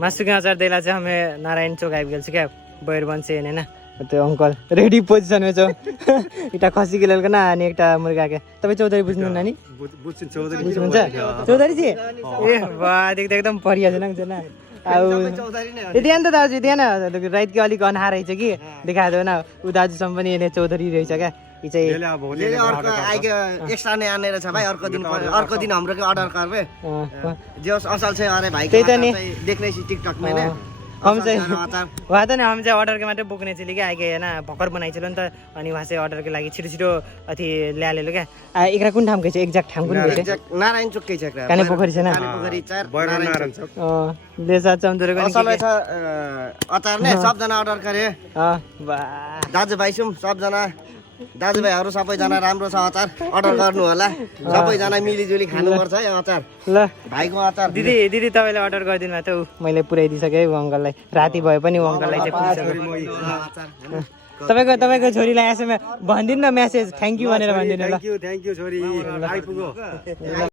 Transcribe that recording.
मासु के अचार देला चाहिँ हमें नारायण चौक आइपुगेल छ क्या बैरबन्से हैन त्यो अंकल रेडी पोजिसन में छ एउटा खसी के लेलको ना अनि एउटा मुर्गा के तपाईँ चौधरी बुझ्नु नानी बुझ्छु चौधरी बुझ्नुहुन्छ चौधरी जी ए वाह देख्दा एकदम परिया छैन जना आउ त्यहाँ त दाजु त्यहाँ न रात के अलिक अनहा रहेछ कि देखाएको न उ दाजुसम्म पनि यसले चौधरी रहेछ क्या यी चाहिँ अर्को आइके एक्स्ट्रा नै आनेर छ भाइ अर्को दिन हाम्रो अर्डर करबे जो असल छ अरे भाइ त्यही त नि देख्ने छि टिकटक में ने हम चाहिँ वहाँ त नि हम चाहिँ अर्डर के मात्रै बोक्ने थिएँ क्या आइके होइन भर्खर बनाइছিল नि त अनि वहाँ चाहिँ अर्डर के लागि छिटो छिटो अथी ल्यालेलो क्या एकरा कुन ठाउँकै छ एक्ज्याक्ट ठाउँ कुन भेटे नारायण चोककै छ एकरा काने पोखरी छैन काने पोखरी 4 नारायण चोक लेसा चम्दुरे पनि असल छ अचार ने सब जना अर्डर गरे वाह दाजुभाइ छौं सब जना दाजुभाइहरु सबैजना राम्रो छ अचार अर्डर गर्नु होला सबैजना मिलिजुली खानुपर्छ है अचार ल भाइको अचार दिदी तपाईले अर्डर गरिदिनु भएको थियो मैले पुर्याइदिसके है अङ्कललाई राति भए पनि अङ्कललाई चाहिँ तपाईको छोरीलाई एसएमएस भनिदिनु न मेसेज थ्यांक यू भनेर भनिदिनु ल थ्यांक यू छोरी आइपुग्यो